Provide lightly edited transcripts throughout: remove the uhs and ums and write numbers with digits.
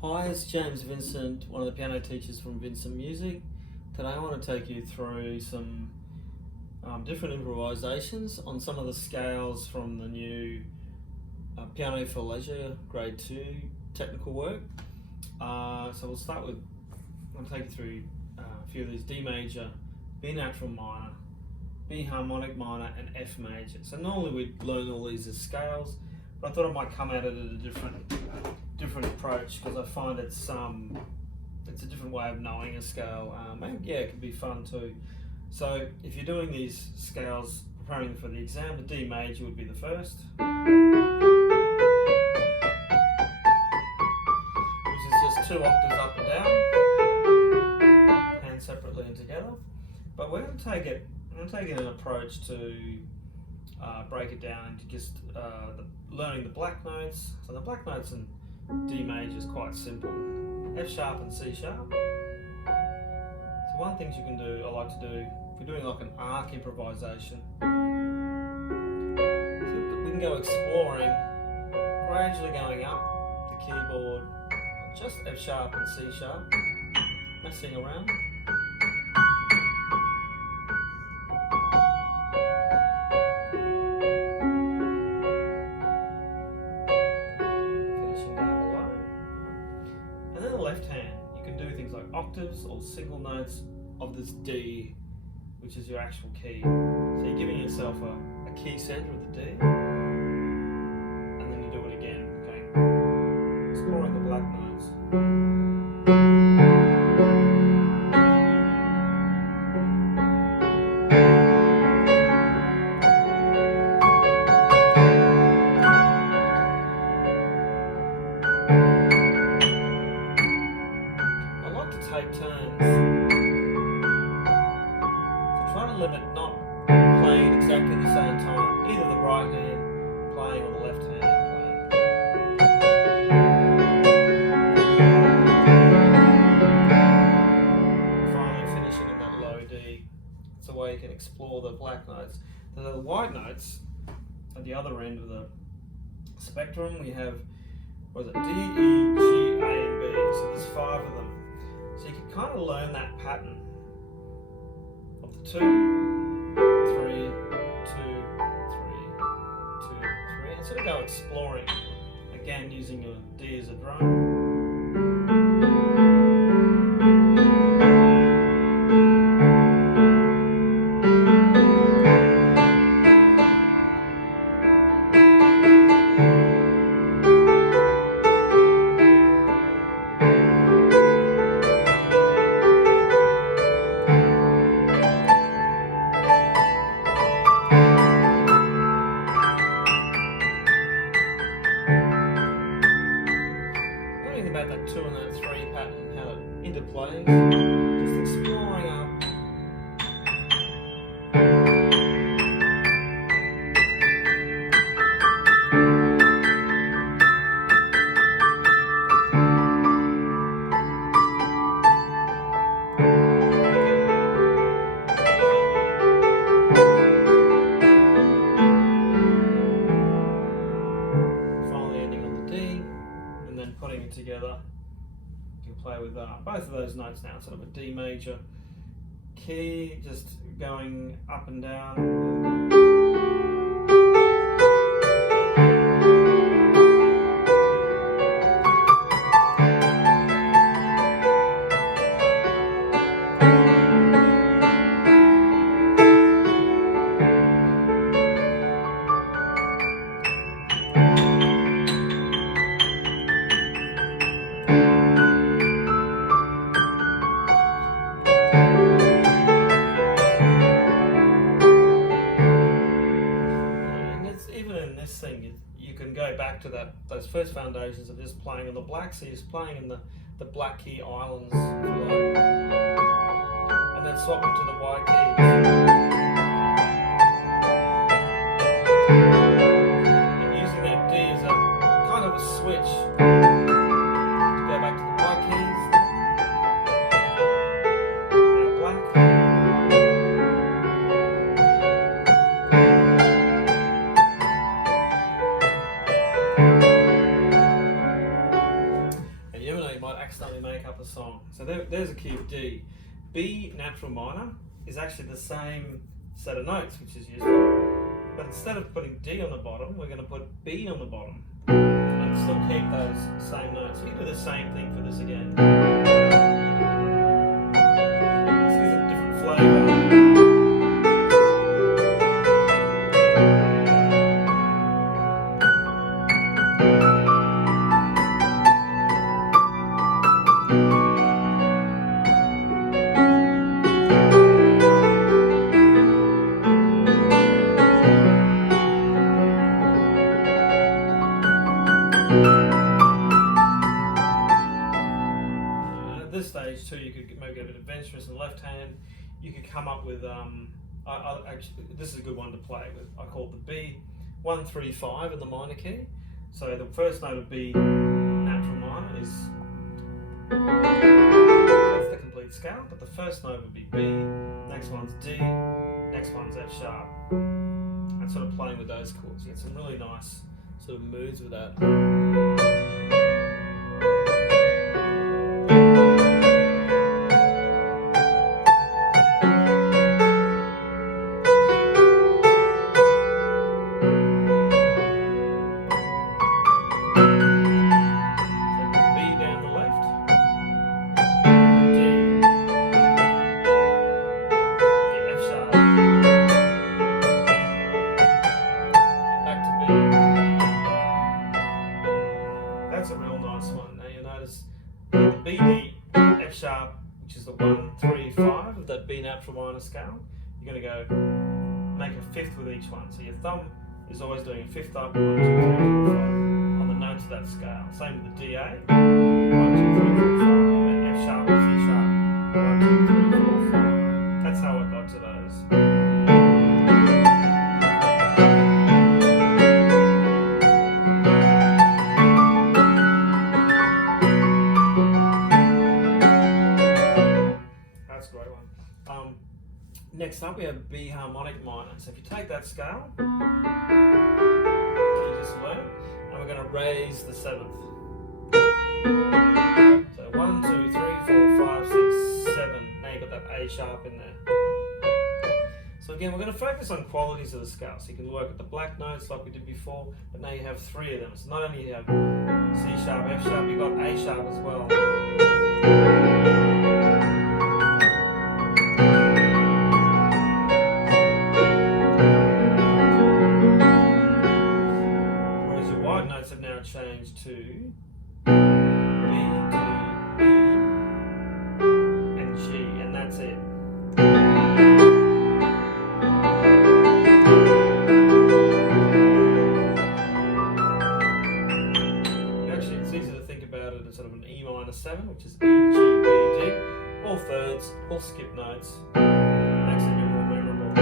Hi, it's James Vincent, one of the piano teachers from Vincent Music. Today I want to take you through some different improvisations on some of the scales from the new Piano for Leisure Grade 2 technical work. So we'll start with, I'm going to take you through a few of these: D major, B natural minor, B harmonic minor and F major. So normally we'd learn all these as scales, but I thought I might come at it at a different approach because I find it's a different way of knowing a scale. And yeah, it can be fun too. So if you're doing these scales, preparing for the exam, the D major would be the first, which is just 2 octaves up and down, hands separately and together. But we're going to take it. I'm going to take an approach to break it down into just learning the black notes. So the black notes in D major is quite simple: F sharp and C sharp. So one thing you can do, I like to do, if we're doing like an arc improvisation, so we can go exploring, gradually going up the keyboard, just F sharp and C sharp, messing around. And then the left hand, you can do things like octaves or single notes of this D, which is your actual key. So you're giving yourself a key center of the D, and then you do it again, okay? Exploring the black notes. Take turns. So try to limit not playing exactly the same time, either the right hand playing or the left hand playing. Finally finishing in that low D. It's a way you can explore the black notes. So the white notes at the other end of the spectrum, we have, what is it, D, E, G, A and B. So there's 5 of them. So you can kind of learn that pattern of the 2, 3, 2, 3, 2, 3, and sort of go exploring, again using your D as a drum. About that 2 and that 3 pattern, how it interplays, just exploring up. Finally ending on the D, and then putting it together. You can play with both of those notes now, sort of a D major key, just going up and down. Even in this thing, you can go back to those first foundations of just playing on the black, so you're playing in the black key islands, if you like, and then swapping to the white keys, and using that D as a kind of a switch to go back to the white keys, now black. notes that we make up a song. So there's a key of D. B natural minor is actually the same set of notes, which is useful. But instead of putting D on the bottom, we're going to put B on the bottom. And still keep those same notes. We can do the same thing for this again. This gives a different flavour. At this stage too, you could maybe get a bit adventurous in the left hand. You could come up with, actually, this is a good one to play with. I call it the B 1 3 5 in the minor key. So the first note of B natural minor is, that's the complete scale, but the first note would be B, next one's D, next one's F sharp. And sort of playing with those chords. You get some really nice sort of moods with that. That's a real nice one. Now you notice the B, D, F sharp, which is the 1 3 5 of that B natural minor scale. You're going to go make a fifth with each one. So your thumb is always doing a fifth up, 1 2 3 4 5 on the notes of that scale. Same with the DA, 1 2 3 4 5, and F sharp and C sharp, 1 2 3 4 5. That's how I got to those. Next up we have B harmonic minor. So if you take that scale that you just learned, and we're going to raise the seventh. So 1 2 3 4 5 6 7. Now you've got that A sharp in there. So again, we're going to focus on qualities of the scale. So you can work at the black notes like we did before, but now you have three of them. So not only you have C sharp, F sharp, you've got A sharp as well. Have now changed to B, D, E, and G, and that's it. Actually, it's easy to think about it as sort of an E minor 7, which is E, G, B, D, all thirds, all skip notes. Makes it a bit more memorable.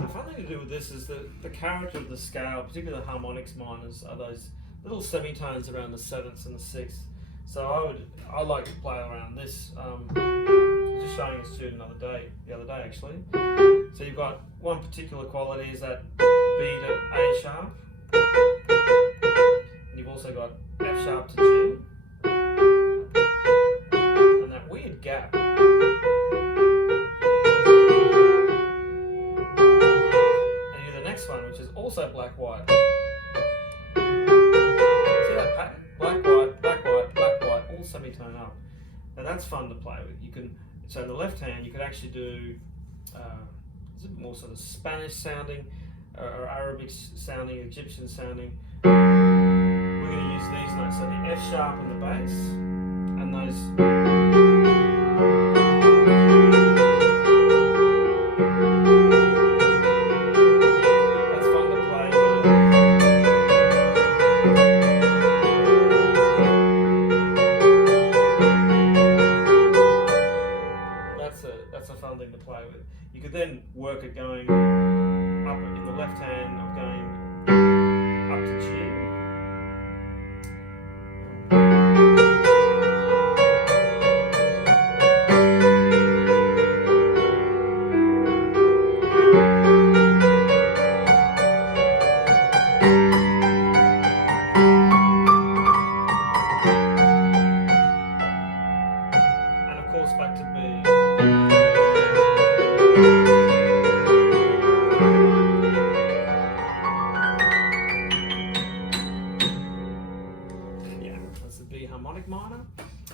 The fun thing to do with this is the character of the scale, particularly the harmonics minors, are those little semitones around the sevenths and the sixths. So I like to play around this. I was just showing a student the other day actually. So you've got one particular quality is that B to A sharp, and you've also got F sharp to G, and that weird gap. One, which is also black white. See that pattern? Black white, black white, black white, all semitone up. Now that's fun to play with. You can, so in the left hand you could actually do it's a bit more sort of Spanish sounding or Arabic sounding, Egyptian sounding. We're going to use these notes, so the F sharp in the bass and those. That's a fun thing to play with. You could then work at going up in the left hand of going up to G. B harmonic minor.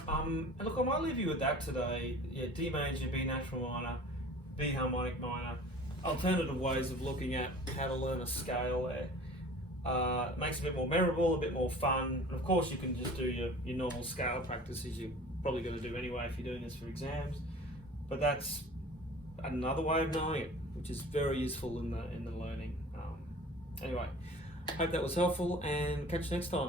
And look, I might leave you with that today. Yeah, D major, B natural minor, B harmonic minor. Alternative ways of looking at how to learn a scale there. It makes it a bit more memorable, a bit more fun. And of course, you can just do your normal scale practices you're probably going to do anyway if you're doing this for exams. But that's another way of knowing it, which is very useful in the learning. Anyway, hope that was helpful, and catch you next time.